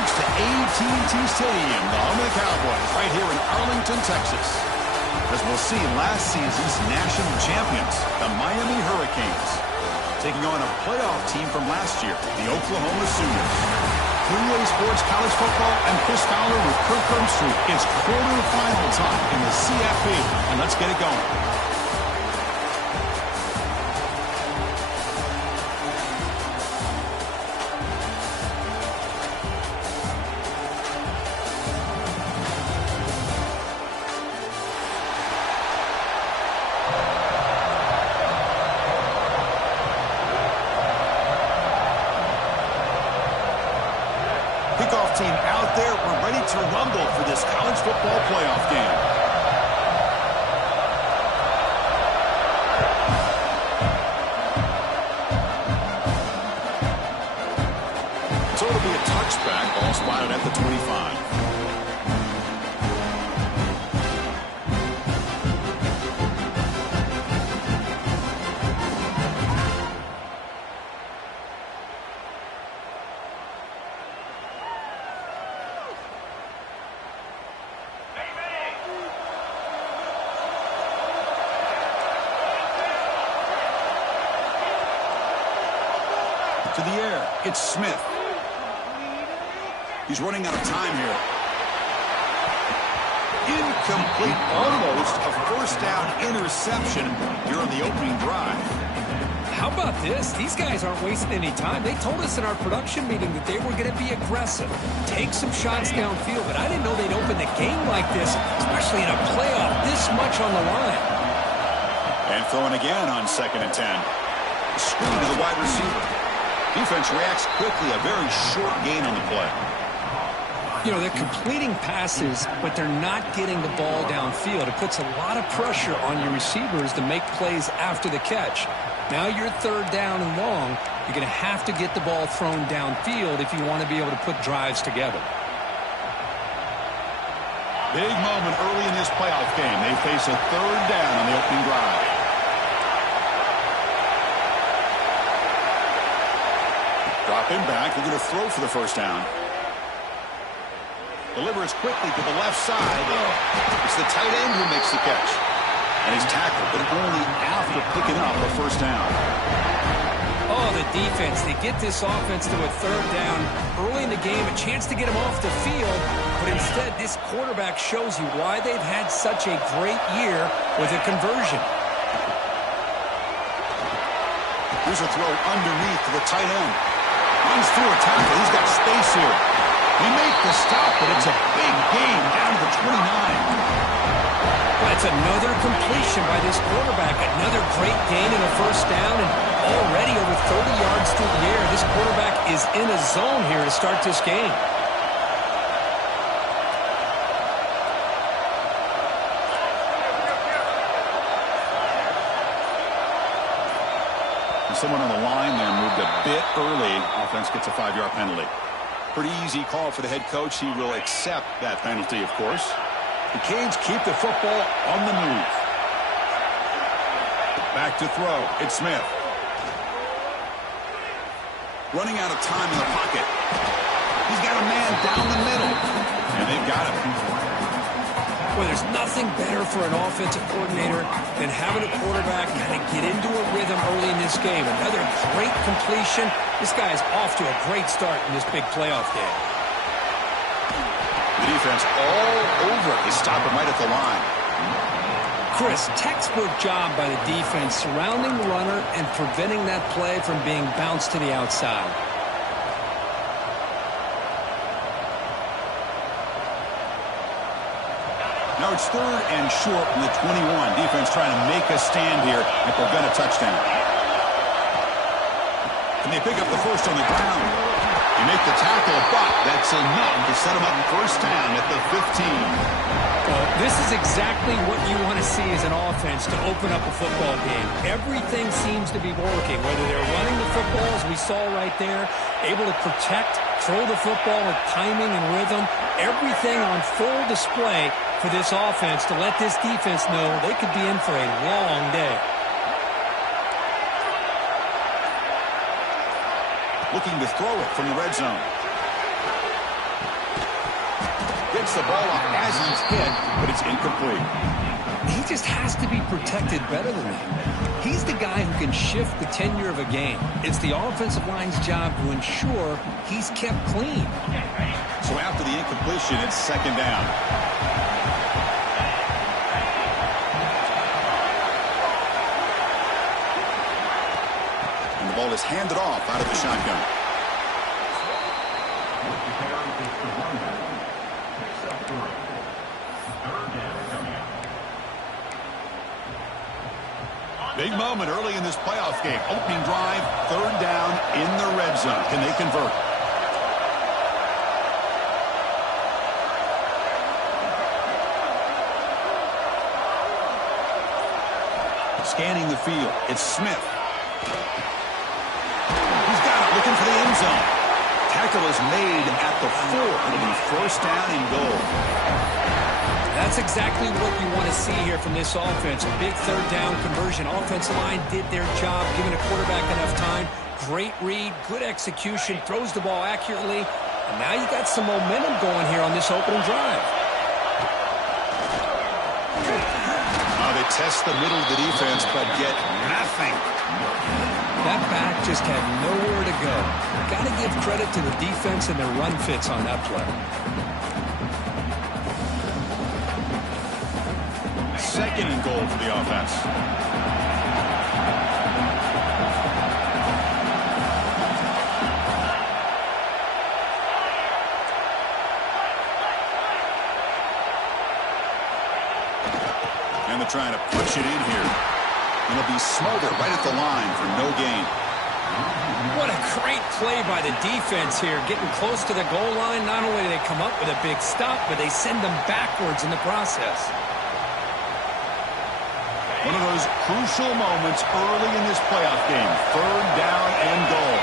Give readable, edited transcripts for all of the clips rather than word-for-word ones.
folks, to AT&T Stadium, the home of the Cowboys, right here in Arlington, Texas. As we'll see last season's national champions, the Miami Hurricanes, taking on a playoff team from last year, the Oklahoma Sooners. 3A Sports College Football and Chris Fowler with Kirk Herbstreit. It's quarterfinal time in the CFP, and let's get it going. Kickoff team out there. We're ready to rumble for this college football playoff game. So it'll be a touchback, ball spotted at the 25. To the air, it's Smith. He's running out of time here. Incomplete, almost a first down interception here on the opening drive. How about this? These guys aren't wasting any time. They told us in our production meeting that they were going to be aggressive, take some shots downfield, but I didn't know they'd open the game like this, especially in a playoff this much on the line. And throwing again on 2nd and 10. Screen to the wide receiver. Defense reacts quickly, a very short gain on the play. You know, they're completing passes, but they're not getting the ball downfield. It puts a lot of pressure on your receivers to make plays after the catch. Now you're 3rd down and long. You're going to have to get the ball thrown downfield if you want to be able to put drives together. Big moment early in this playoff game. They face a 3rd down on the opening drive. Dropping back, they're going to throw for the first down. Delivers quickly to the left side. It's the tight end who makes the catch. And he's tackled, but only after picking up a first down. Oh, the defense. They get this offense to a 3rd down early in the game, a chance to get him off the field. But instead, this quarterback shows you why they've had such a great year with a conversion. Here's a throw underneath to the tight end. Runs through a tackle. He's got space here. He made the stop, but it's a big gain down to the 29. That's another completion by this quarterback. Another great gain in a first down, and already over 30 yards through the air. This quarterback is in a zone here to start this game. Someone on the line there moved a bit early. Offense gets a 5-yard penalty. Pretty easy call for the head coach. He will accept that penalty, of course. The Canes keep the football on the move. Back to throw. It's Smith. Running out of time in the pocket. He's got a man down the middle. And they've got him. Well, there's nothing better for an offensive coordinator than having a quarterback kind of get into a rhythm early in this game. Another great completion. This guy's off to a great start in this big playoff game. The defense all over it. They stop him right at the line. Chris, textbook job by the defense surrounding the runner and preventing that play from being bounced to the outside. Now it's 3rd and short from the 21. Defense trying to make a stand here and prevent a touchdown. Can they pick up the first on the ground? They make the tackle, but that's enough to set them up first down at the 15. Well, this is exactly what you want to see as an offense to open up a football game. Everything seems to be working, whether they're running the football, as we saw right there, able to protect, throw the football with timing and rhythm, everything on full display for this offense to let this defense know they could be in for a long day. Looking to throw it from the red zone. gets the ball off as he's hit, but it's incomplete. He just has to be protected better than that. He's the guy who can shift the tenure of a game. It's the offensive line's job to ensure he's kept clean. So after the incompletion, it's second down. And the ball is handed off out of the shotgun. Big moment early in this playoff game. Opening drive, third down in the red zone. Can they convert? Scanning the field. It's Smith. He's got it, looking for the end zone. Tackle is made at the 4. It'll be first down and goal. That's exactly what you want to see here from this offense. A big third down conversion. Offensive line did their job, giving a quarterback enough time. Great read, good execution, throws the ball accurately. And now you got some momentum going here on this opening drive. They test the middle of the defense, but get nothing. That back just had nowhere to go. Got to give credit to the defense and their run fits on that play. Second and goal for the offense. And they're trying to push it in here. And it'll be Smolder right at the line for no gain. What a great play by the defense here. Getting close to the goal line, not only do they come up with a big stop, but they send them backwards in the process. One of those crucial moments early in this playoff game. Third down and goal.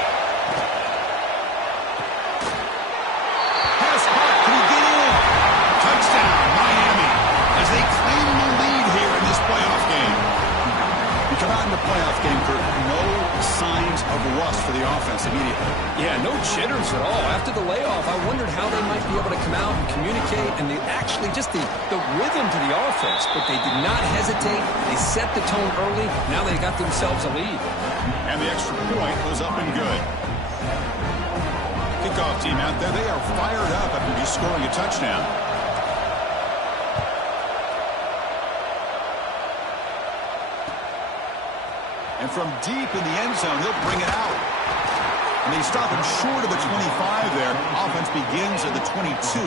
Pass caught. Can he get in? Touchdown, Miami, as they claim the lead here in this playoff game. We come out in the playoff game, Kurt. No signs of rust for the offense immediately. Yeah, no jitters at all. After the layoff, I wondered how they might be able to come out and communicate and actually just the rhythm to the offense. But they did not hesitate. They set the tone early. Now they got themselves a lead. And the extra point was up and good. Kickoff team out there, they are fired up after just scoring a touchdown. And from deep in the end zone, they'll bring it out. And they stop him short of the 25 there. Offense begins at the 22.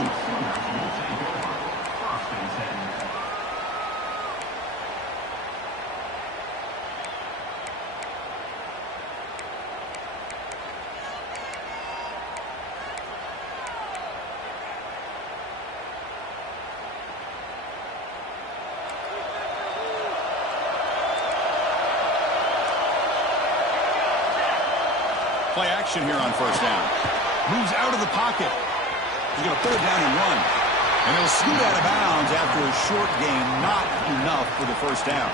Play action here on first down. Moves out of the pocket. He's going to put it down and run. And he'll scoot out of bounds after a short gain. Not enough for the first down.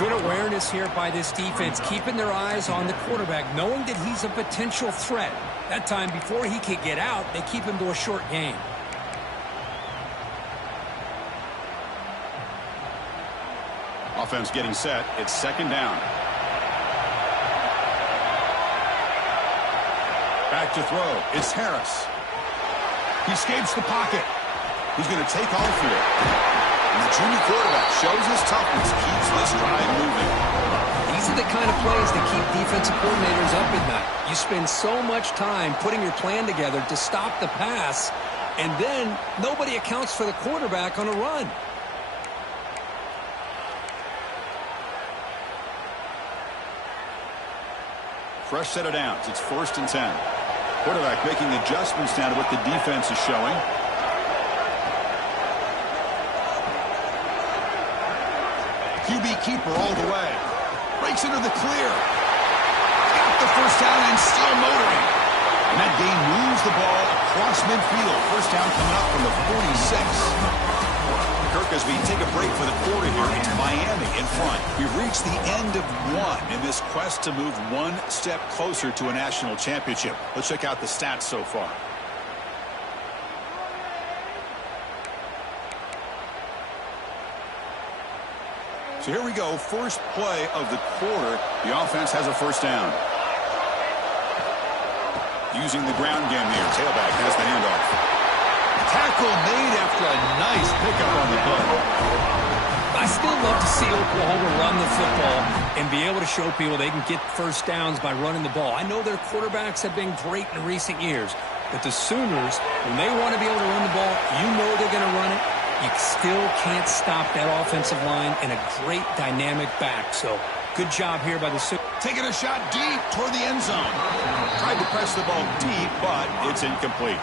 Good awareness here by this defense, keeping their eyes on the quarterback, knowing that he's a potential threat. That time, before he could get out, they keep him to a short gain. Offense getting set. It's second down. Back to throw. It's Harris. He escapes the pocket. He's going to take off here. And the junior quarterback shows his toughness, keeps this drive moving. These are the kind of plays that keep defensive coordinators up at night. You spend so much time putting your plan together to stop the pass, and then nobody accounts for the quarterback on a run. Fresh set of downs. It's 1st and 10. Quarterback making adjustments now to what the defense is showing. QB keeper all the way. Breaks into the clear. Got the first down and still motoring. And that gain moves the ball across midfield. First down coming up from the 46. Kirk, as we take a break for the quarter here, it's Miami in front. We've reached the end of one in this quest to move one step closer to a national championship. Let's check out the stats so far. So here we go, first play of the quarter. The offense has a first down. Using the ground game here. Tailback has the handoff. Tackle made after a nice pickup on the play. I still love to see Oklahoma run the football and be able to show people they can get first downs by running the ball. I know their quarterbacks have been great in recent years, but the Sooners, when they want to be able to run the ball, you know they're going to run it. You still can't stop that offensive line and a great dynamic back. So good job here by the Sooners. Taking a shot deep toward the end zone. Tried to press the ball deep, but it's incomplete.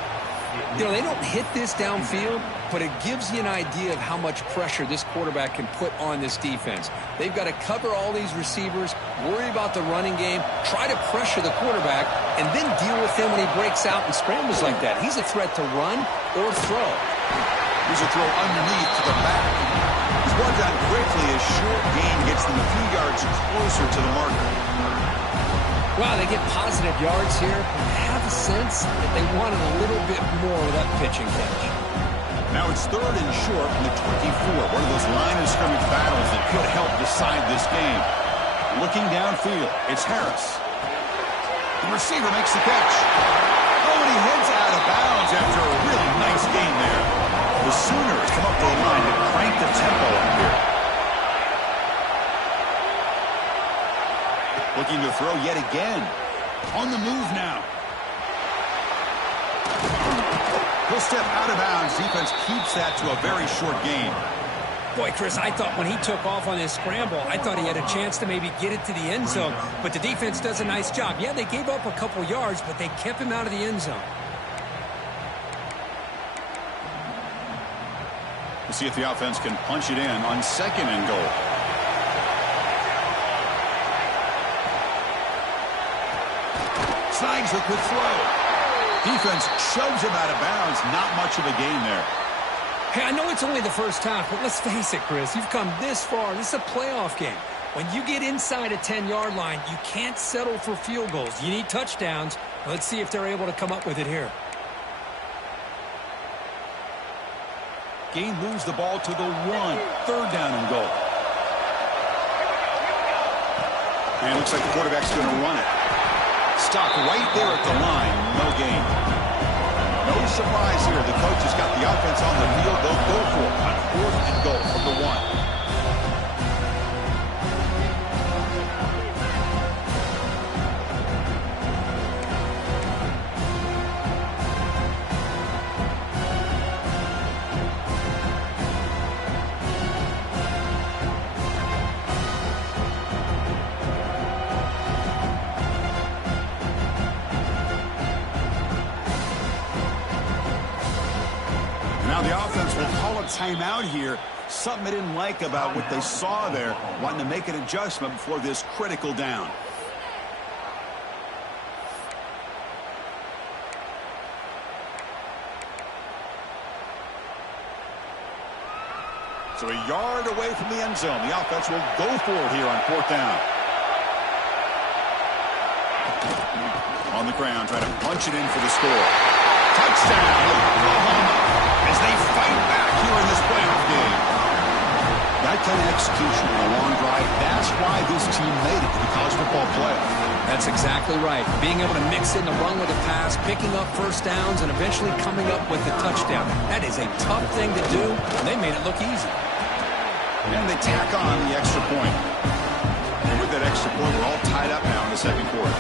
You know, they don't hit this downfield, but it gives you an idea of how much pressure this quarterback can put on this defense. They've got to cover all these receivers, worry about the running game, try to pressure the quarterback, and then deal with him when he breaks out and scrambles like that. He's a threat to run or throw. Here's a throw underneath to the back. He's brought down quickly as short gain gets them a few yards closer to the marker. Wow, they get positive yards here. I have a sense that they wanted a little bit more of that pitching catch. Now it's third and short from the 24. One of those line of scrimmage battles that could help decide this game. Looking downfield, it's Harris. The receiver makes the catch. Oh, and he heads out of bounds after a really nice gain there. The Sooners come up the line to crank the tempo up here. Looking to throw yet again. On the move now. He'll step out of bounds. Defense keeps that to a very short gain. Boy, Chris, I thought when he took off on this scramble, I thought he had a chance to maybe get it to the end zone. But the defense does a nice job. Yeah, they gave up a couple yards, but they kept him out of the end zone. We'll see if the offense can punch it in on second and goal. Slides a quick throw. Defense shoves him out of bounds. Not much of a gain there. Hey, I know it's only the first half, but let's face it, Chris. You've come this far. This is a playoff game. When you get inside a 10-yard line, you can't settle for field goals. You need touchdowns. Let's see if they're able to come up with it here. Gain moves the ball to the 1. Third down and goal. And it looks like the quarterback's going to run it. Stopped right there at the line. No gain. No surprise here. The coach has got the offense on the field. They'll go for it on fourth and goal from the 1. Now the offense will call a timeout here. Something they didn't like about what they saw there. Wanting to make an adjustment before this critical down. So a yard away from the end zone. The offense will go for it here on fourth down. On the ground, trying to punch it in for the score. Touchdown, Oklahoma, as they fight back here in this playoff game. That kind of execution on a long drive, that's why this team made it to the college football playoff. That's exactly right. Being able to mix in the run with the pass, picking up first downs, and eventually coming up with the touchdown. That is a tough thing to do, and they made it look easy. And they tack on the extra point. And with that extra point, we're all tied up now in the second quarter.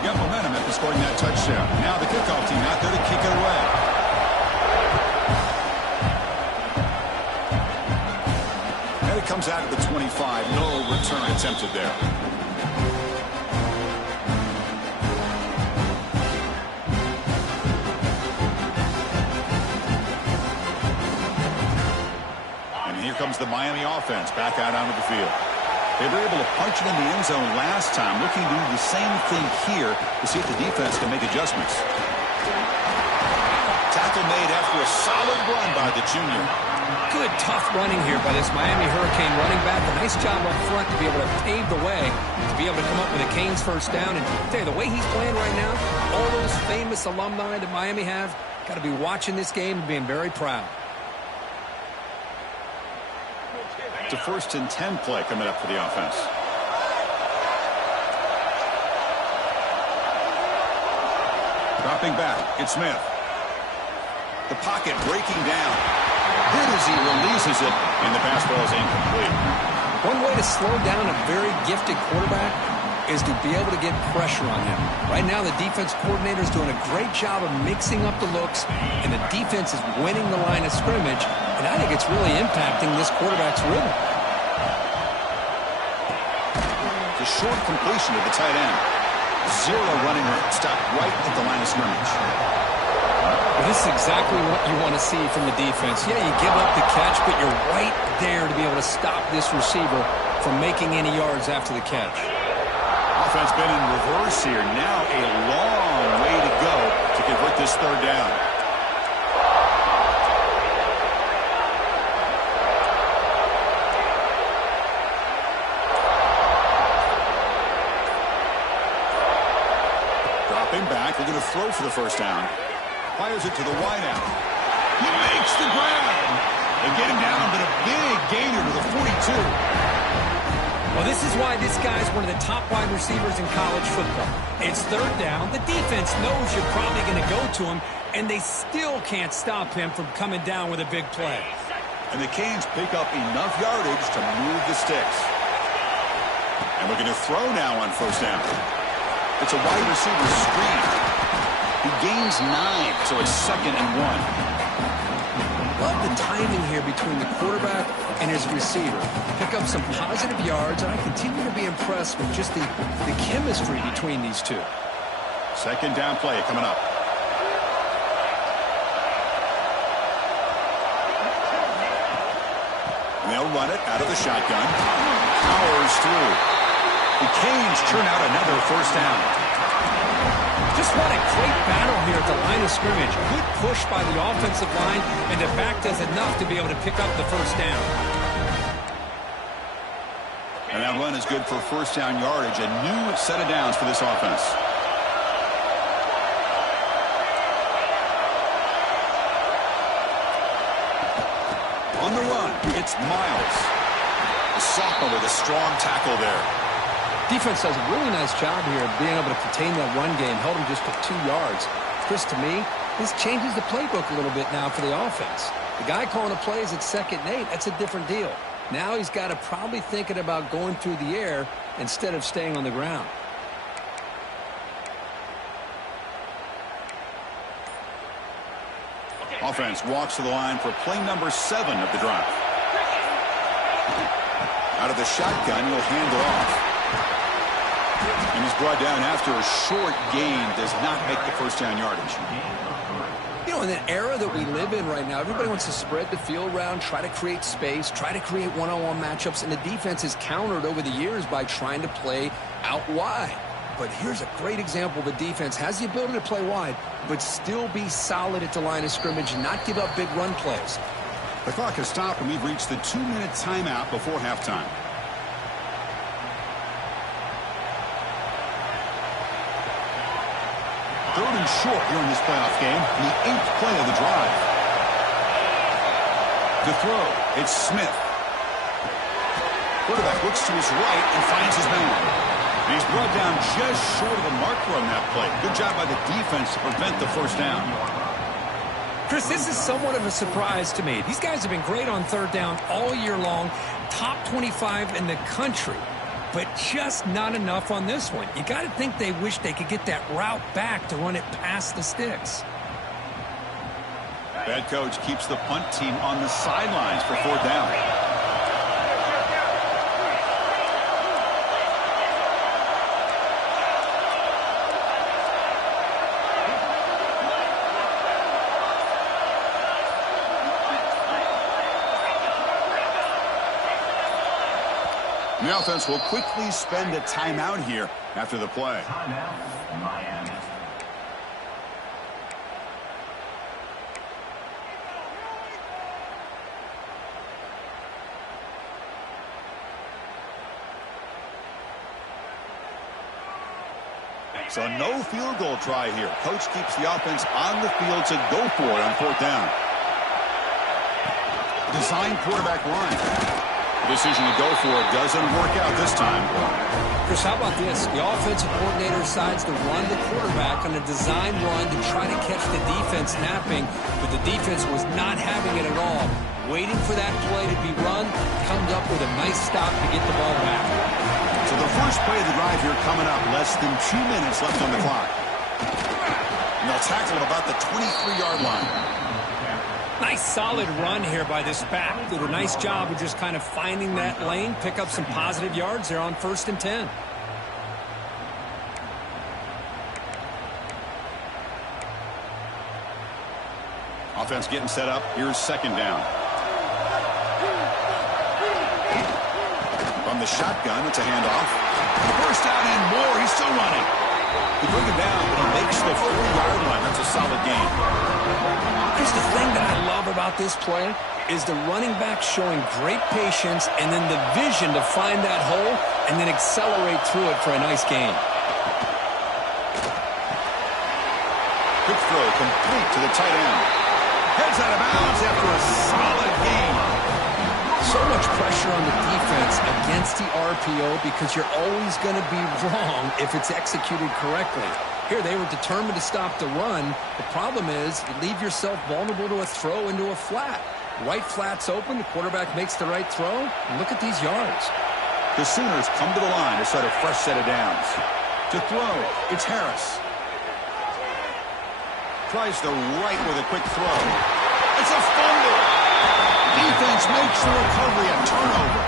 You got momentum after scoring that touchdown. Now the kickoff team out there to kick it away. And it comes out at the 25. No return attempted there. And here comes the Miami offense back out onto the field. They were able to punch it in the end zone last time, looking to do the same thing here to see if the defense can make adjustments. Tackle made after a solid run by the junior. Good, tough running here by this Miami Hurricane running back. A nice job up front to be able to pave the way, to be able to come up with a Canes first down. And I'll tell you, the way he's playing right now, all those famous alumni that Miami have, got to be watching this game and being very proud. It's a 1st and 10 play coming up for the offense. Dropping back, it's Smith. The pocket breaking down. Hit as he releases it, and the pass ball is incomplete. One way to slow down a very gifted quarterback is to be able to get pressure on him. Right now, the defense coordinator is doing a great job of mixing up the looks, and the defense is winning the line of scrimmage, and I think it's really impacting this quarterback's rhythm. The short completion to the tight end. 0 running room. Stopped right at the line of scrimmage. Well, this is exactly what you want to see from the defense. Yeah, you give up the catch, but you're right there to be able to stop this receiver from making any yards after the catch. Offense been in reverse here. Now a long way to go to convert this 3rd down. Dropping back. They're going to throw for the 1st down. Fires it to the wideout. He makes the grab. They get him down, but a big gainer to the 42. Well, this is why this guy's one of the top wide receivers in college football. It's 3rd down. The defense knows you're probably going to go to him, and they still can't stop him from coming down with a big play. And the Canes pick up enough yardage to move the sticks. And we're going to throw now on 1st down. It's a wide receiver screen. He gains 9, so it's 2nd and 1. Love the timing here between the quarterback and his receiver. Pick up some positive yards, and I continue to be impressed with just the chemistry between these two. 2nd down play coming up. And they'll run it out of the shotgun. Powers through. The Canes churn out another 1st down. Just what a great battle here at the line of scrimmage. Good push by the offensive line, and the back does enough to be able to pick up the 1st down. And that run is good for 1st down yardage. A new set of downs for this offense. On the run, it's Miles. The sophomore with a strong tackle there. Defense does a really nice job here of being able to contain that run game. Held him just to 2 yards. Chris, to me, this changes the playbook a little bit now for the offense. The guy calling the plays at 2nd and 8, that's a different deal. Now he's got to probably thinking about going through the air instead of staying on the ground. Offense walks to the line for play number 7 of the drive. Out of the shotgun, he'll hand it off. And he's brought down after a short gain. Does not make the 1st down yardage. You know, in the era that we live in right now, everybody wants to spread the field around, try to create space, try to create one-on-one matchups, and the defense is countered over the years by trying to play out wide. But here's a great example. The defense has the ability to play wide, but still be solid at the line of scrimmage and not give up big run plays. The clock has stopped, and we've reached the 2-minute timeout before halftime. Third and short here in this playoff game, the 8th play of the drive. To throw, it's Smith. Quarterback looks to his right and finds his man. And he's brought down just short of the marker on that play. Good job by the defense to prevent the 1st down. Chris, this is somewhat of a surprise to me. These guys have been great on 3rd down all year long, top 25 in the country, but just not enough on this one. You got to think they wish they could get that route back to run it past the sticks. Bad coach keeps the punt team on the sidelines for 4th down. And the offense will quickly spend a timeout here after the play. Timeout, Miami. So no field goal try here. Coach keeps the offense on the field to go for it on 4th down. Design quarterback run. The decision to go for it doesn't work out this time. Chris, how about this? The offensive coordinator decides to run the quarterback on a design run to try to catch the defense napping, but the defense was not having it at all. Waiting for that play to be run, comes up with a nice stop to get the ball back. So the first play of the drive here coming up, less than 2 minutes left on the clock. And they'll tackle at about the 23-yard line. Nice solid run here by this back. Did a nice job of just kind of finding that lane, pick up some positive yards there on 1st and 10. Offense getting set up. Here's 2nd down. From the shotgun, it's a handoff. First down and more. He's still running. They bring him down, but he makes the 40-yard line. That's a solid gain. Here's the thing that I love about this play is the running back showing great patience and then the vision to find that hole and then accelerate through it for a nice gain. Quick throw complete to the tight end. Heads out of bounds after a solid gain. So much pressure on the defense against the RPO because you're always going to be wrong if it's executed correctly. Here, they were determined to stop the run. The problem is you leave yourself vulnerable to a throw into a flat. Right flat's open. The quarterback makes the right throw. And look at these yards. The Sooners come to the line to set a fresh set of downs. To throw, it's Harris. Tries the right with a quick throw. It's a fumble. Defense makes the recovery a turnover.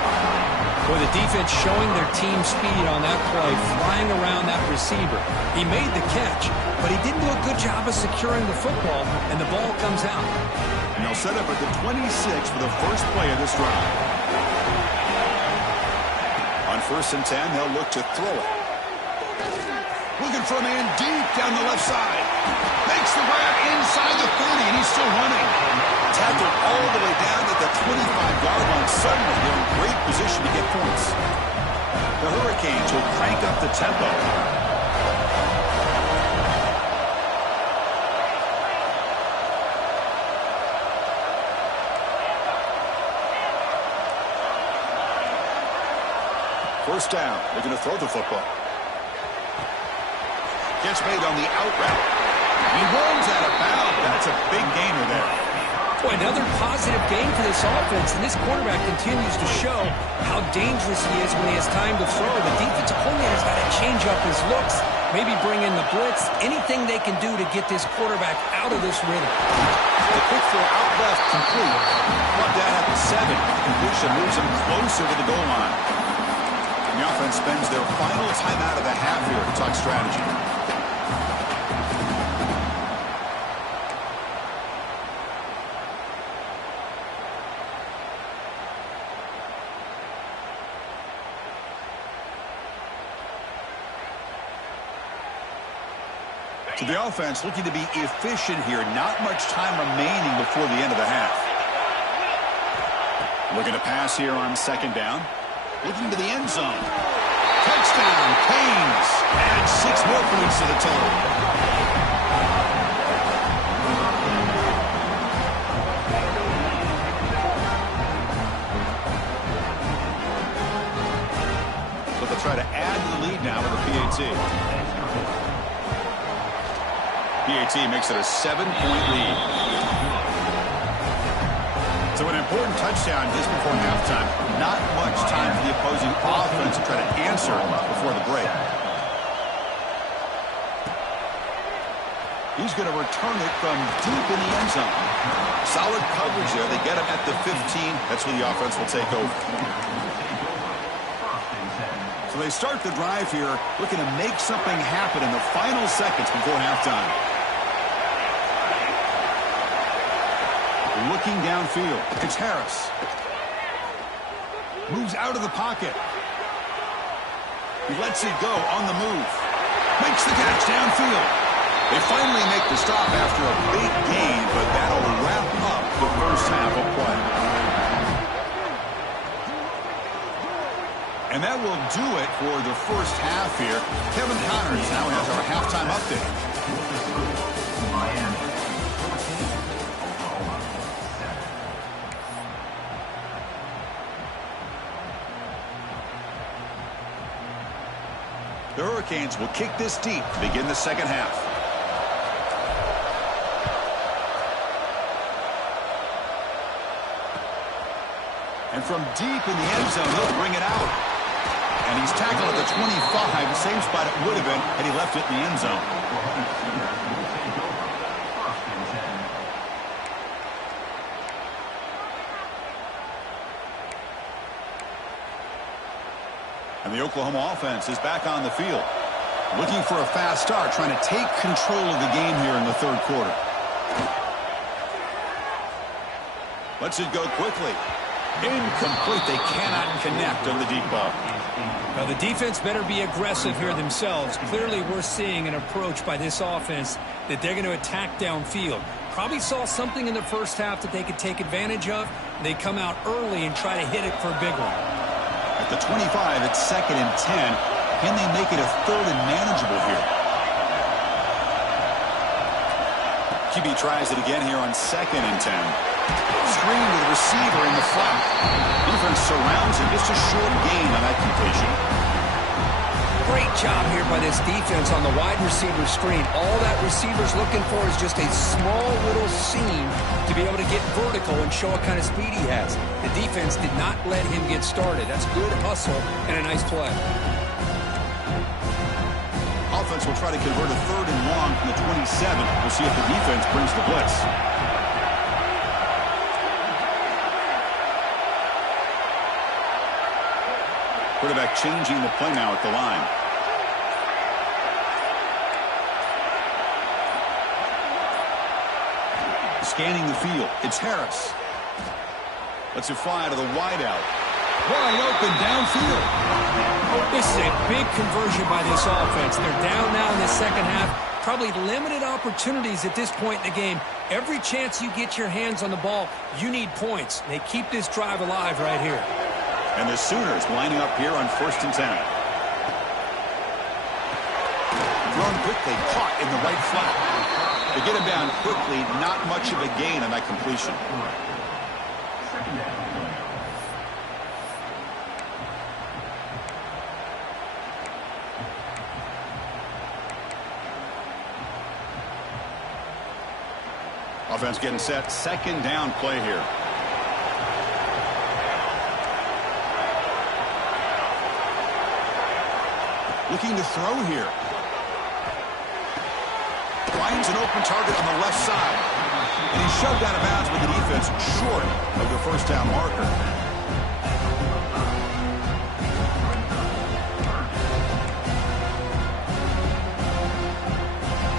Boy, the defense showing their team speed on that play, flying around that receiver. He made the catch, but he didn't do a good job of securing the football, and the ball comes out. And they'll set up at the 26 for the first play of this drive. On 1st and 10, they'll look to throw it. Looking for a man deep down the left side. Makes the grab inside the 30, and he's still running. Tackled all the way down at the 25-yard line. Suddenly, they're in great position to get points. The Hurricanes will crank up the tempo. First down. They're going to throw the football. Gets made on the out route. He runs out of bounds. That's a big gainer there. Boy, another positive game for this offense, and this quarterback continues to show how dangerous he is when he has time to throw. The defensive coordinator's got to change up his looks, maybe bring in the blitz, anything they can do to get this quarterback out of this rhythm. The quick throw out left complete. Brought down at the 7. Completion moves him closer to the goal line. And the offense spends their final timeout of the half here to talk strategy. So the offense looking to be efficient here. Not much time remaining before the end of the half. Looking to pass here on 2nd down. Looking to the end zone. Touchdown, Canes. Add 6 more points to the total. So they'll try to add to the lead now with a PAT. PAT makes it a 7-point lead. So an important touchdown just before halftime. Not much time for the opposing offense to try to answer before the break. He's going to return it from deep in the end zone. Solid coverage there. They get him at the 15. That's where the offense will take over. So they start the drive here looking to make something happen in the final seconds before halftime. Looking downfield. It's Harris. Moves out of the pocket. He lets it go on the move. Makes the catch downfield. They finally make the stop after a big gain, but that'll wrap up the first half of play. And that will do it for the first half here. Kevin Connors now has our halftime update. The Hurricanes will kick this deep to begin the second half. And from deep in the end zone, he'll bring it out. And he's tackled at the 25, the same spot it would have been had he left it in the end zone. And the Oklahoma offense is back on the field. Looking for a fast start, trying to take control of the game here in the third quarter. Lets it go quickly. Incomplete. They cannot connect on the deep ball. Well, the defense better be aggressive here themselves. Clearly, we're seeing an approach by this offense that they're going to attack downfield. Probably saw something in the first half that they could take advantage of. They come out early and try to hit it for a big one. At the 25, it's 2nd and 10. Can they make it a 3rd and manageable here? QB tries it again here on 2nd and 10. Screen to the receiver in the flat. Defense surrounds him. Just a short gain on that completion. Great job here by this defense on the wide receiver screen. All that receiver's looking for is just a small little seam to be able to get vertical and show what kind of speed he has. The defense did not let him get started. That's good hustle and a nice play. Offense will try to convert a 3rd and long from the 27. We'll see if the defense brings the blitz. Quarterback changing the play now at the line. Scanning the field. It's Harris. Lets it fly to the wideout. Wide open downfield. This is a big conversion by this offense. They're down now in the second half. Probably limited opportunities at this point in the game. Every chance you get your hands on the ball, you need points. They keep this drive alive right here. And the Sooners lining up here on 1st and 10. Thrown quickly, caught in the right flat. They get him down quickly, not much of a gain on that completion. Offense getting set, 2nd down play here. Looking to throw here. Finds an open target on the left side. And he's shoved out of bounds with the defense short of the 1st down marker.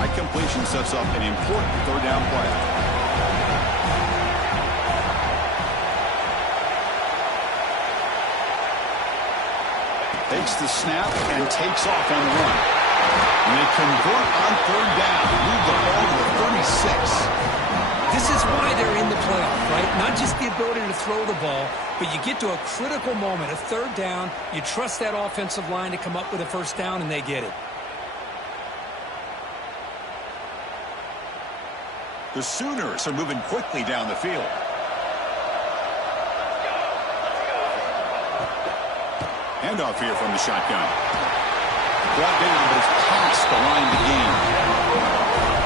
That completion sets up an important 3rd down play. Takes the snap and takes off on the run. And they convert on 3rd down. Move the ball to the 36. This is why they're in the playoff, right? Not just the ability to throw the ball, but you get to a critical moment, a 3rd down. You trust that offensive line to come up with a 1st down, and they get it. The Sooners are moving quickly down the field. Handoff here from the shotgun. Brought down, but it's past the line to gain.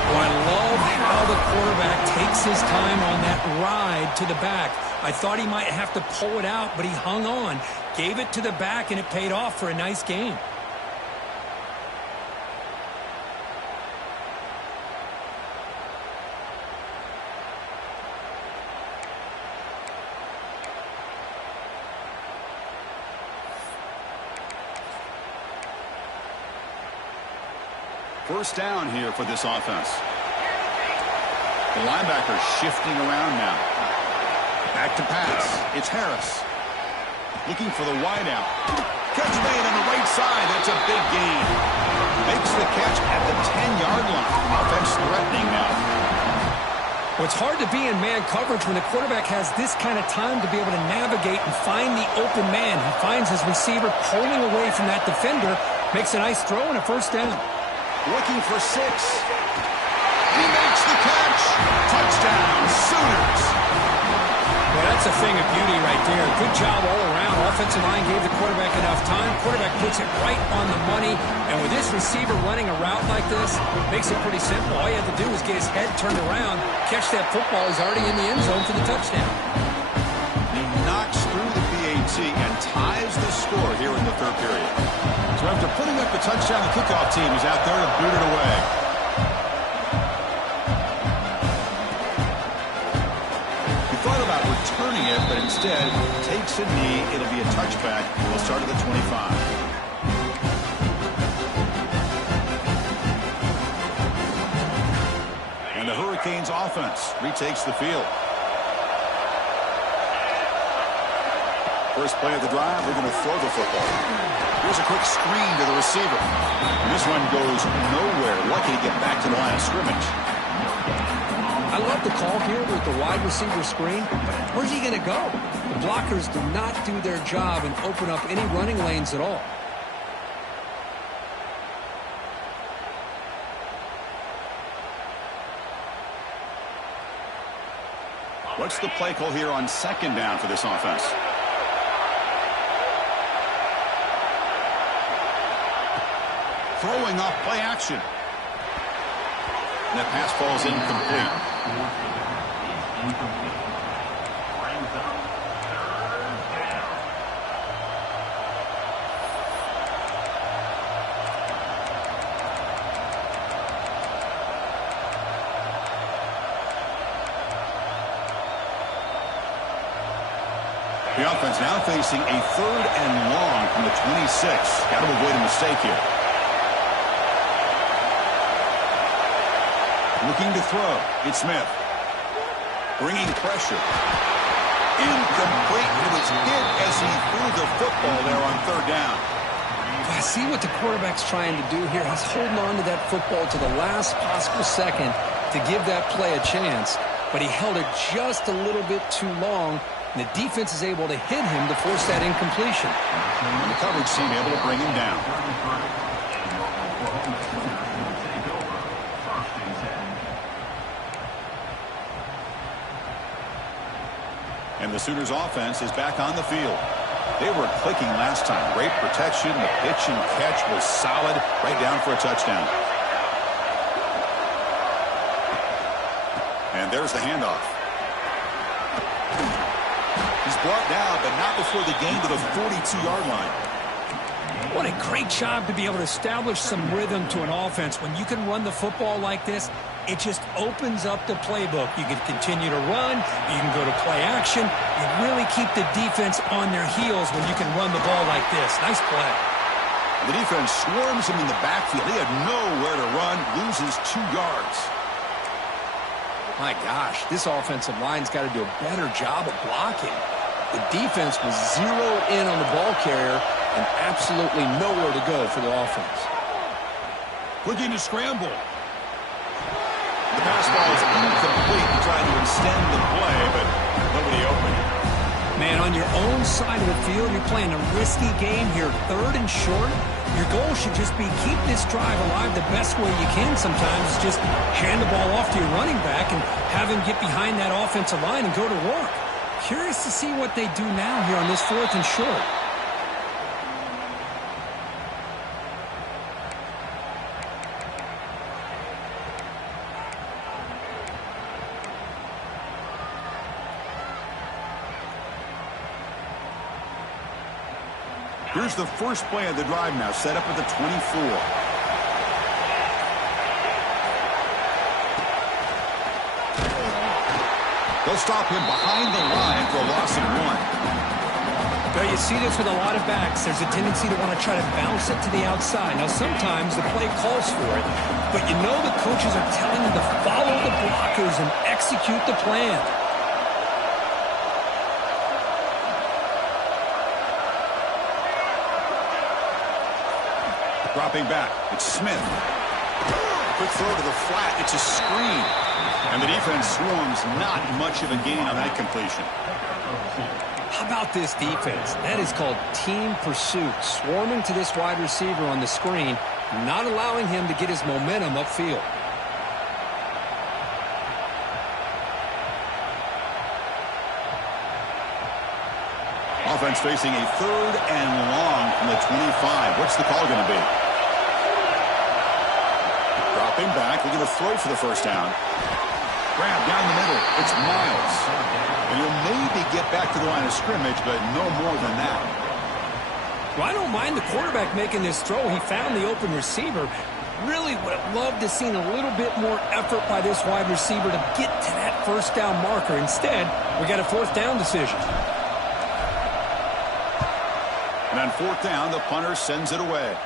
Oh, I love how the quarterback takes his time on that ride to the back. I thought he might have to pull it out, but he hung on. Gave it to the back, and it paid off for a nice gain. First down here for this offense. The linebacker shifting around now. Back to pass. It's Harris. Looking for the wideout. Catch made on the right side. That's a big gain. Makes the catch at the 10-yard line. Offense threatening now. Well, it's hard to be in man coverage when the quarterback has this kind of time to be able to navigate and find the open man. He finds his receiver pulling away from that defender. Makes a nice throw and a 1st down. Looking for 6. He makes the catch. Touchdown, Sooners. Well, That's a thing of beauty right there. Good job all around. Offensive line gave the quarterback enough time. Quarterback puts it right on the money. And with this receiver running a route like this, makes it pretty simple. All you have to do is get his head turned around, catch that football. He's already in the end zone for the touchdown. He knocks through the PAT and ties the score here in the third period. So after putting up the touchdown, the kickoff team is out there to boot it away. About returning it, but instead takes a knee. It'll be a touchback. We'll start at the 25. And the Hurricanes offense retakes the field. First play of the drive, they're going to throw the football. Here's a quick screen to the receiver. And this one goes nowhere. Lucky to get back to the line of scrimmage. I love the call here with the wide receiver screen. Where's he going to go? The blockers do not do their job and open up any running lanes at all. What's the play call here on second down for this offense? Throwing off play action. And that pass falls incomplete. The offense now facing a 3rd and long from the 26. Got to avoid a mistake here. Looking to throw. It's Smith. Bringing pressure. Incomplete. He was hit as he threw the football there on 3rd down. I see what the quarterback's trying to do here. He's holding on to that football to the last possible second to give that play a chance. But he held it just a little bit too long. And the defense is able to hit him to force that incompletion. And the coverage team able to bring him down. And the Sooners offense is back on the field. They were clicking last time. Great protection. The pitch and catch was solid. Right down for a touchdown. And there's the handoff. He's brought down, but not before the gain to the 42-yard line. What a great job to be able to establish some rhythm to an offense. When you can run the football like this, it just opens up the playbook. You can continue to run. You can go to play action. You really keep the defense on their heels when you can run the ball like this. Nice play. The defense swarms him in the backfield. He had nowhere to run, loses 2 yards. My gosh, this offensive line's got to do a better job of blocking. The defense was zeroed in on the ball carrier and absolutely nowhere to go for the offense. Looking to scramble. The pass ball is incomplete. He tried to extend the play, but nobody open. Man, on your own side of the field, you're playing a risky game here. 3rd and short. Your goal should just be keep this drive alive the best way you can sometimes. Is just hand the ball off to your running back and have him get behind that offensive line and go to work. Curious to see what they do now here on this 4th and short. Here's the first play of the drive now, set up at the 24. They'll stop him behind the line for a loss of 1. Well, you see this with a lot of backs. There's a tendency to want to try to bounce it to the outside. Now, sometimes the play calls for it, but you know the coaches are telling them to follow the blockers and execute the plan. Dropping back, it's Smith. Quick throw to the flat, it's a screen. And the defense swarms, not much of a gain on that completion. How about this defense? That is called team pursuit. Swarming to this wide receiver on the screen, not allowing him to get his momentum upfield. Offense facing a 3rd and long from the 25. What's the call going to be? Dropping back, looking to throw for the first down. Grab down the middle. It's Miles. And he'll maybe get back to the line of scrimmage, but no more than that. Well, I don't mind the quarterback making this throw. He found the open receiver. Really would have loved to seen a little bit more effort by this wide receiver to get to that first down marker. Instead, we got a 4th down decision. And on 4th down, the punter sends it away.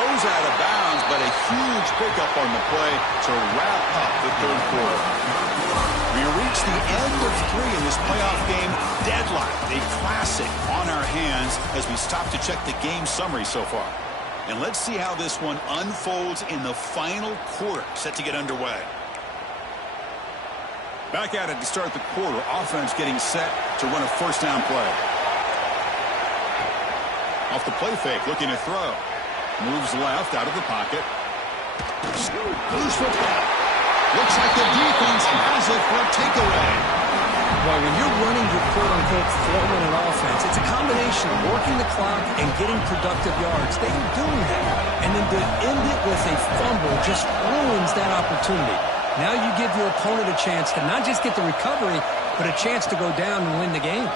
Goes out of bounds, but a huge pickup on the play to wrap up the 3rd quarter. We reach the end of 3 in this playoff game. Deadlock, a classic on our hands as we stop to check the game summary so far. And let's see how this one unfolds in the final quarter, set to get underway. Back at it to start the quarter. Offense getting set to run a first down play. Off the play fake, looking to throw. Moves left out of the pocket. Loose football. Looks like the defense has it for a takeaway. Well, when you're running your quote-unquote four-minute offense, it's a combination of working the clock and getting productive yards. They are doing that. And then to end it with a fumble just ruins that opportunity. Now you give your opponent a chance to not just get the recovery, but a chance to go down and win the game.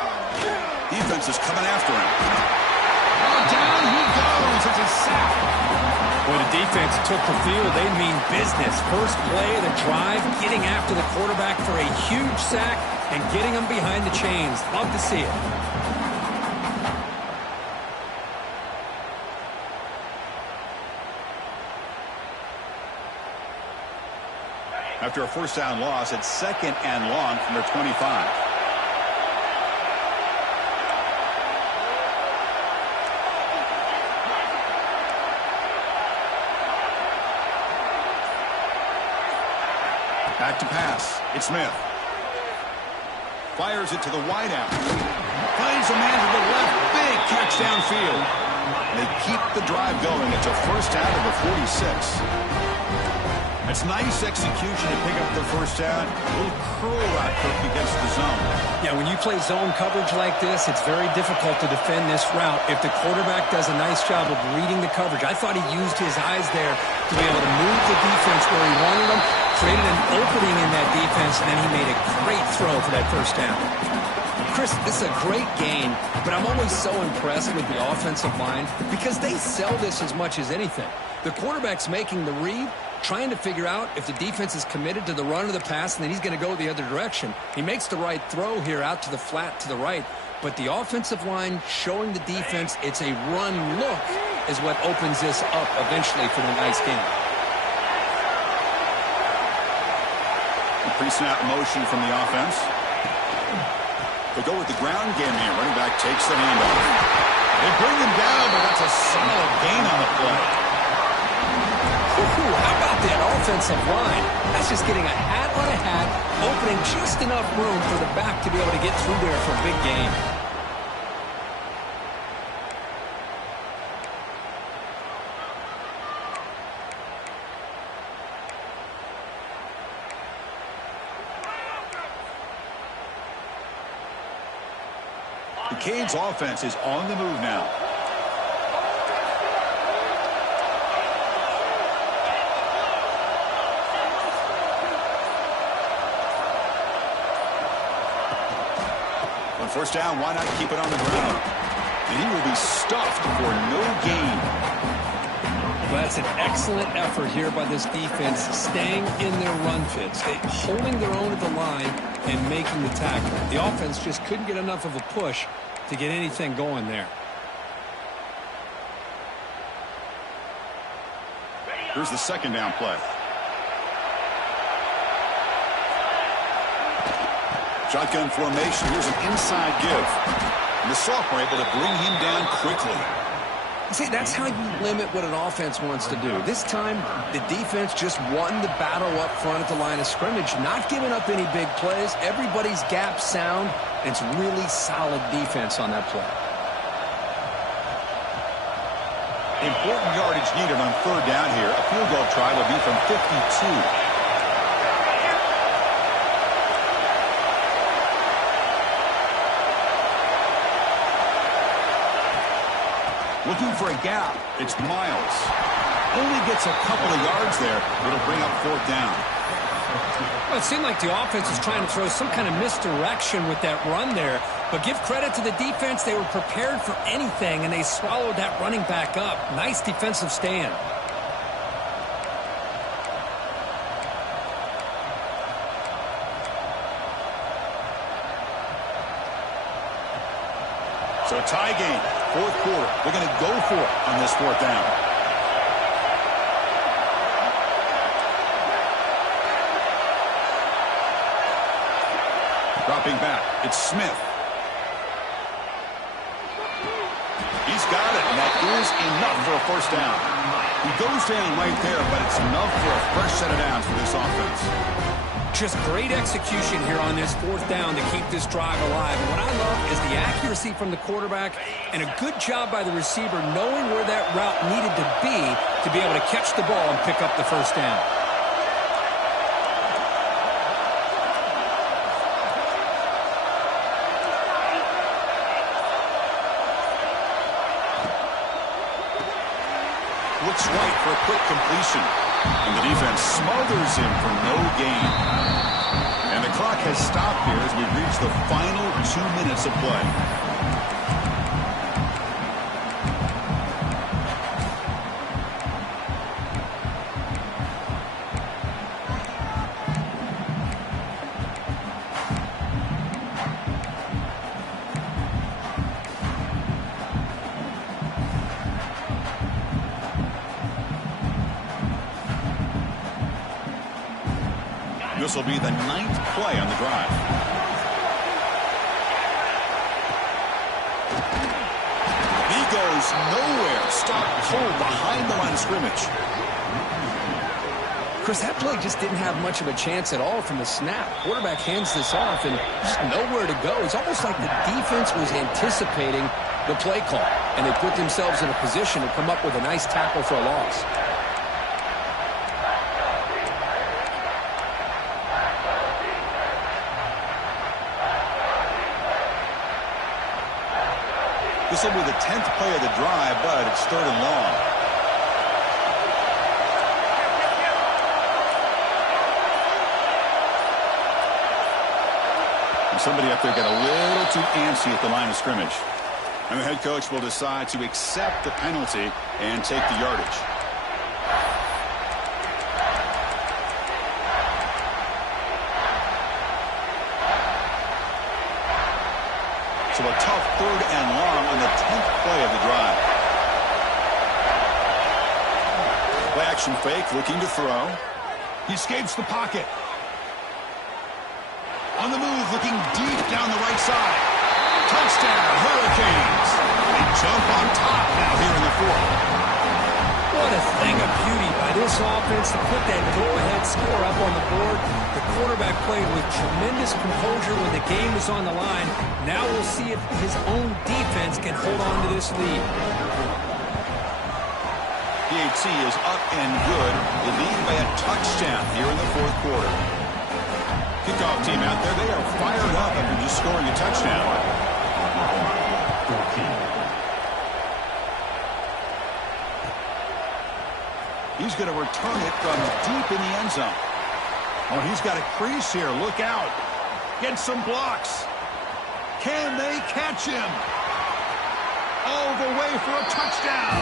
Defense is coming after him. Oh, down he goes. It's a sack. When the defense took the field, they mean business. First play of the drive, getting after the quarterback for a huge sack and getting him behind the chains. Love to see it. After a first down loss, it's 2nd and long from their 25. Back to pass. It's Smith. Fires it to the wideout. Finds a man to the left. Big catch downfield. They keep the drive going. It's a first down of the 46. That's nice execution to pick up the first down. A little curl route cook against the zone. Yeah, when you play zone coverage like this, it's very difficult to defend this route if the quarterback does a nice job of reading the coverage. I thought he used his eyes there to be able to move the defense where he wanted them, created an opening in that defense, and then he made a great throw for that first down. Chris, this is a great game, but I'm always so impressed with the offensive line because they sell this as much as anything. The quarterback's making the read, trying to figure out if the defense is committed to the run or the pass, and then he's going to go the other direction. He makes the right throw here out to the flat to the right, but the offensive line showing the defense it's a run look is what opens this up eventually for the nice game. Pre-snap motion from the offense. They go with the ground game here. Running back takes the handoff. They bring him down, but that's a solid gain on the play. How about that offensive line? That's just getting a hat on a hat, opening just enough room for the back to be able to get through there for a big gain. The Canes offense is on the move now. On first down, why not keep it on the ground? And he will be stuffed for no gain. Well, that's an excellent effort here by this defense, staying in their run fits, holding their own at the line and making the tackle. The offense just couldn't get enough of a push to get anything going there. Here's the second down play. Shotgun formation. Here's an inside give. And the sophomore able to bring him down quickly. See, that's how you limit what an offense wants to do. This time, the defense just won the battle up front at the line of scrimmage, not giving up any big plays. Everybody's gap sound. It's really solid defense on that play. Important yardage needed on third down here. A field goal try will be from 52. Looking for a gap. It's Miles. Only gets a couple of yards there. It'll bring up 4th down. Well, it seemed like the offense was trying to throw some kind of misdirection with that run there. But give credit to the defense. They were prepared for anything, and they swallowed that running back up. Nice defensive stand. So a tie game, 4th quarter. They're going to go for it on this 4th down. Dropping back, it's Smith. He's got it, and that is enough for a 1st down. He goes down right there, but it's enough for a fresh set of downs for this offense. Just great execution here on this 4th down to keep this drive alive. And what I love is the accuracy from the quarterback and a good job by the receiver knowing where that route needed to be able to catch the ball and pick up the 1st down. Looks right for a quick completion. And the defense smothers him for no gain. And the clock has stopped here as we reach the final 2 minutes of play. This will be the 9th play on the drive. He goes nowhere. Stop cold behind the line of scrimmage. Chris, that play just didn't have much of a chance at all from the snap. Quarterback hands this off and just nowhere to go. It's almost like the defense was anticipating the play call, and they put themselves in a position to come up with a nice tackle for a loss. This will be the 10th play of the drive, but it's 3rd and long. And somebody up there got a little too antsy at the line of scrimmage. And the head coach will decide to accept the penalty and take the yardage. So a tough 3rd and long on the 10th play of the drive. Play action fake, looking to throw. He escapes the pocket. On the move, looking deep down the right side. Touchdown, Hurricanes. They jump on top now here in the 4th. What a thing of beauty by this offense to put that go-ahead score up on the board. The quarterback played with tremendous composure when the game was on the line. Now we'll see if his own defense can hold on to this lead. PAT is up and good. They lead by a touchdown here in the 4th quarter. Kickoff team out there, they are fired up after just scoring a touchdown. He's going to return it from deep in the end zone. Oh, he's got a crease here. Look out. Get some blocks. Can they catch him? All the way for a touchdown.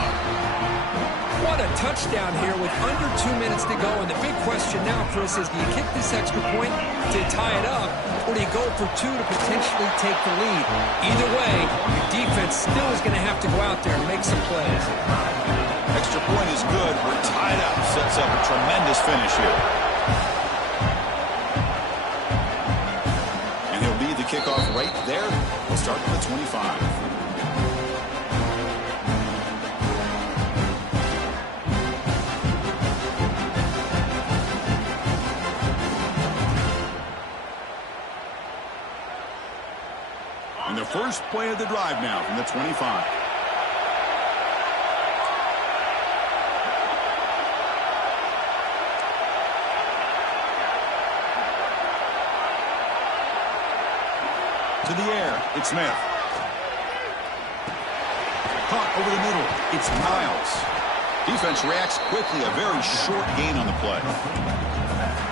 What a touchdown here with under 2 minutes to go. And the big question now, Chris, is do you kick this extra point to tie it up, or do you go for 2 to potentially take the lead? Either way, your defense still is going to have to go out there and make some plays. Extra point is good. We're tied up. Sets up a tremendous finish here. And he'll lead the kickoff right there. We'll start with the 25. And the first play of the drive now from the 25. To the air, it's Smith. caught over the middle. It's Miles. Defense reacts quickly. A very short gain on the play.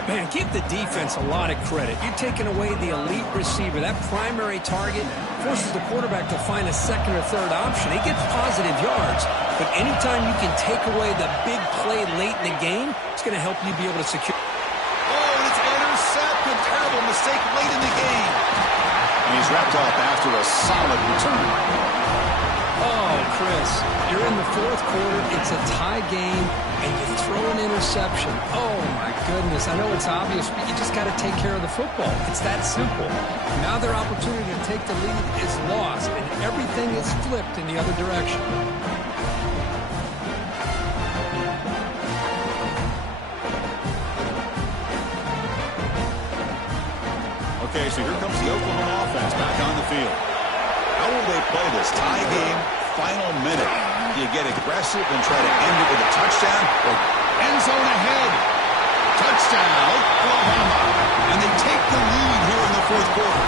Man, give the defense a lot of credit. You're taking away the elite receiver. That primary target forces the quarterback to find a second or third option. He gets positive yards, but anytime you can take away the big play late in the game, it's going to help you be able to secure. Oh, and it's intercepted. Terrible mistake late in the game. And he's wrapped up after a solid return. Oh, Chris, you're in the fourth quarter. It's a tie game, and you throw an interception. Oh, my goodness. I know it's obvious, but you just got to take care of the football. It's that simple. Now their opportunity to take the lead is lost, and everything is flipped in the other direction. Okay, so here comes the Oklahoma offense back on the field. How will they play this tie game, final minute? Do you get aggressive and try to end it with a touchdown, or end zone ahead? Touchdown, Oklahoma. And they take the lead here in the fourth quarter.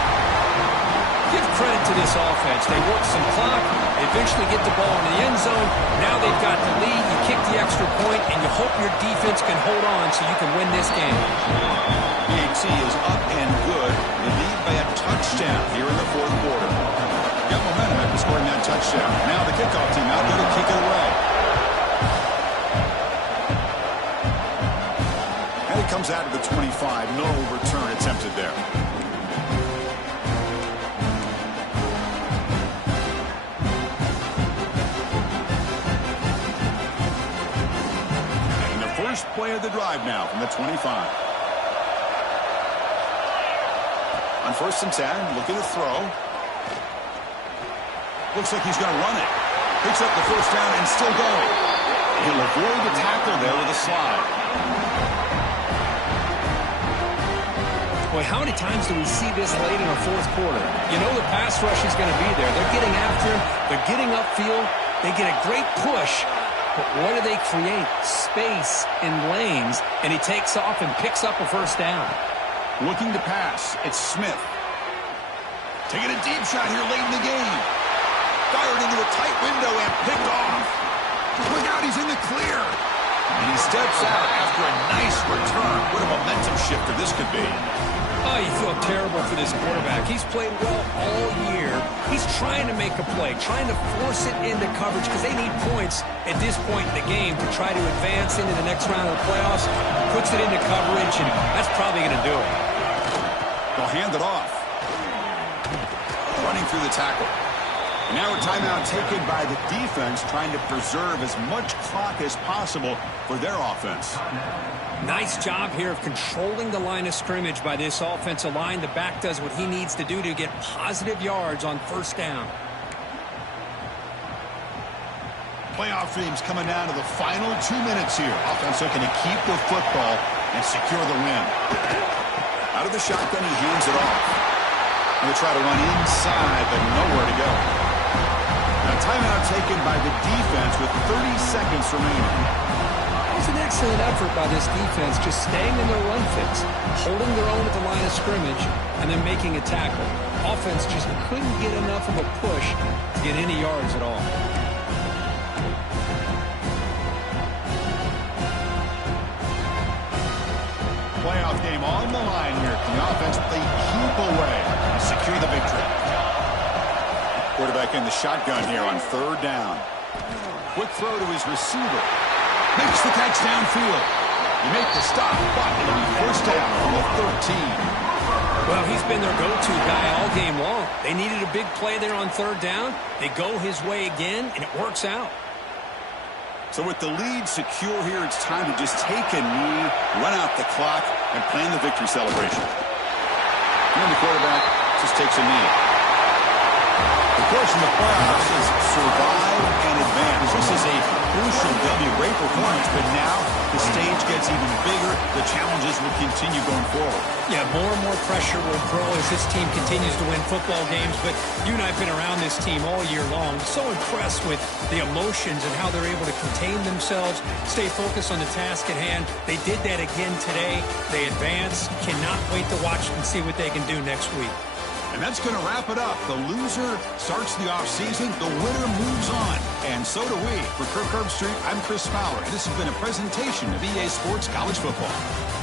Give credit to this offense. They work some clock. They eventually get the ball in the end zone. Now they've got the lead. You kick the extra point, and you hope your defense can hold on so you can win this game. BAT is up and good. They lead by a touchdown here in the fourth quarter. Got momentum after scoring that touchdown. Now the kickoff team out there to kick it away. And it comes out of the 25. No return attempted there. And the first play of the drive now from the 25. On 1st and 10, look at the throw. Looks like he's going to run it. Picks up the first down and still going. He'll avoid the tackle there with a slide. Boy, how many times do we see this late in the fourth quarter? You know the pass rush is going to be there. They're getting after him. They're getting upfield. They get a great push. But what do they create? Space in lanes. And he takes off and picks up a first down. Looking to pass. It's Smith. Taking a deep shot here late in the game. Fired into a tight window and picked off. Look out, he's in the clear. And he steps out after a nice return. What a momentum shifter this could be. Oh, you feel terrible for this quarterback. He's played well all year. He's trying to make a play, trying to force it into coverage because they need points at this point in the game to try to advance into the next round of the playoffs. Puts it into coverage, and that's probably going to do it. They'll hand it off. Running through the tackle. And now a timeout taken by the defense, trying to preserve as much clock as possible for their offense. Nice job here of controlling the line of scrimmage by this offensive line. The back does what he needs to do to get positive yards on first down. Playoff dreams coming down to the final 2 minutes here. Offense looking to keep the football and secure the win. Out of the shotgun, he hands it off. He'll try to run inside, but nowhere to go. Now, timeout taken by the defense with 30 seconds remaining. It was an excellent effort by this defense, just staying in their run fits, holding their own at the line of scrimmage, and then making a tackle. Offense just couldn't get enough of a push to get any yards at all. Playoff game on the line here. Can the offense play keep away and secure the victory? Quarterback in the shotgun here on 3rd down. Quick throw to his receiver. Makes the catch downfield. You make the stop, but it'll be first down from the 13. Well, he's been their go-to guy all game long. They needed a big play there on 3rd down. They go his way again, and it works out. So with the lead secure here, it's time to just take a knee, run out the clock, and plan the victory celebration. And then the quarterback just takes a knee. The course in the playoffs is survive and advance. This is a crucial W. Great performance, but now the stage gets even bigger. The challenges will continue going forward. Yeah, more and more pressure will grow as this team continues to win football games. But you and I have been around this team all year long. So impressed with the emotions and how they're able to contain themselves, stay focused on the task at hand. They did that again today. They advance. Cannot wait to watch and see what they can do next week. And that's going to wrap it up. The loser starts the offseason. The winner moves on. And so do we. For Kirk Herbstreit, I'm Chris Fowler. And this has been a presentation of EA Sports College Football.